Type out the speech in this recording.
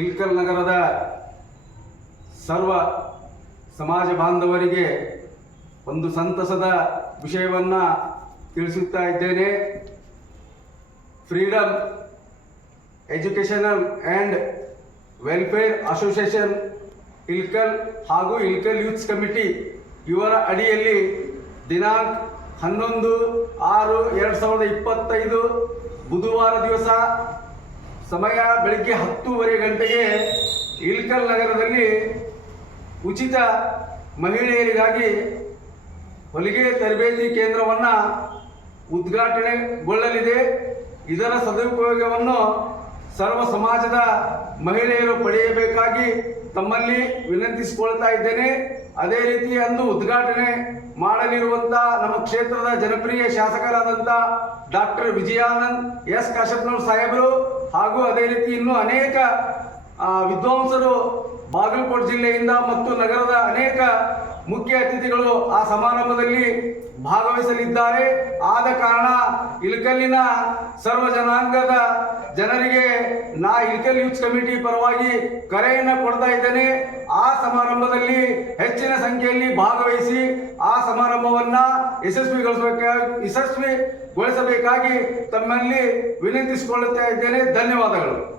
ಇಲ್ಕಲ್ ನಗರದ ಸರ್ವ ಸಮಾಜ ಬಾಂಧವರಿಗೆ ಒಂದು ಸಂತಸದ ವಿಷಯವನ್ನು ತಿಳಿಸುತ್ತಾ ಇದ್ದೇನೆ. Freedom educational and welfare association Ilkal ಹಾಗೂ ಇಲ್ಕಲ್ ಯೂತ್ಸ್ ಕಮಿಟಿ ಇವರ ಅಡಿಯಲ್ಲಿ ದಿನಾಂಕ ಹನ್ನೊಂದು ಆರು ಎರಡು ಸಾವಿರದ ಇಪ್ಪತ್ತೈದು ಬುಧವಾರ ದಿವಸ ಸಮಯ ಬೆಳಗ್ಗೆ ಹತ್ತೂವರೆ ಗಂಟೆಗೆ ಇಲ್ಕಲ್ ನಗರದಲ್ಲಿ ಉಚಿತ ಮಹಿಳೆಯರಿಗಾಗಿ ಹೊಲಿಗೆ ತರಬೇತಿ ಕೇಂದ್ರವನ್ನು ಉದ್ಘಾಟನೆಗೊಳ್ಳಲಿದೆ. ಇದರ ಸದುಪಯೋಗವನ್ನು ಸರ್ವ ಸಮಾಜದ ಮಹಿಳೆಯರು ಪಡೆಯಬೇಕಾಗಿ ತಮ್ಮಲ್ಲಿ ವಿನಂತಿಸಿಕೊಳ್ತಾ ಇದ್ದೇನೆ. ಅದೇ ರೀತಿ ಅಂದು ಉದ್ಘಾಟನೆ ಮಾಡಲಿರುವಂತ ನಮ್ಮ ಕ್ಷೇತ್ರದ ಜನಪ್ರಿಯ ಶಾಸಕರಾದಂಥ ಡಾಕ್ಟರ್ ವಿಜಯಾನಂದ್ ಎಸ್ ಕಾಶಪ್ಪನವ್ರ ಸಾಹೇಬರು ಹಾಗೂ ಅದೇ ರೀತಿ ಇನ್ನೂ ಅನೇಕ ವಿದ್ವಾಂಸರು ಬಾಗಲಕೋಟೆ ಜಿಲ್ಲೆಯಿಂದ ಮತ್ತು ನಗರದ ಅನೇಕ ಮುಖ್ಯ ಅತಿಥಿಗಳು ಆ ಸಮಾರಂಭದಲ್ಲಿ ಭಾಗವಹಿಸಲಿದ್ದಾರೆ. ಆದ ಕಾರಣ ಇಳಕಲ್ಲಿನ ಸರ್ವ ಜನಾಂಗದ ಜನರಿಗೆ ನಾ ಇಳಕಲ್ ಯೂತ್ ಕಮಿಟಿ ಪರವಾಗಿ ಕರೆಯನ್ನು ಕೊಡ್ತಾ ಇದ್ದೇನೆ. ಆ ಸಮಾರಂಭದಲ್ಲಿ ಹೆಚ್ಚಿನ ಸಂಖ್ಯೆಯಲ್ಲಿ ಭಾಗವಹಿಸಿ ಆ ಸಮಾರಂಭವನ್ನ ಯಶಸ್ವಿಗೊಳಿಸಬೇಕಾಗಿ ಯಶಸ್ವಿಗೊಳಿಸಬೇಕಾಗಿ ತಮ್ಮಲ್ಲಿ ವಿನಂತಿಸಿಕೊಳ್ಳುತ್ತಾ ಇದ್ದೇನೆ. ಧನ್ಯವಾದಗಳು.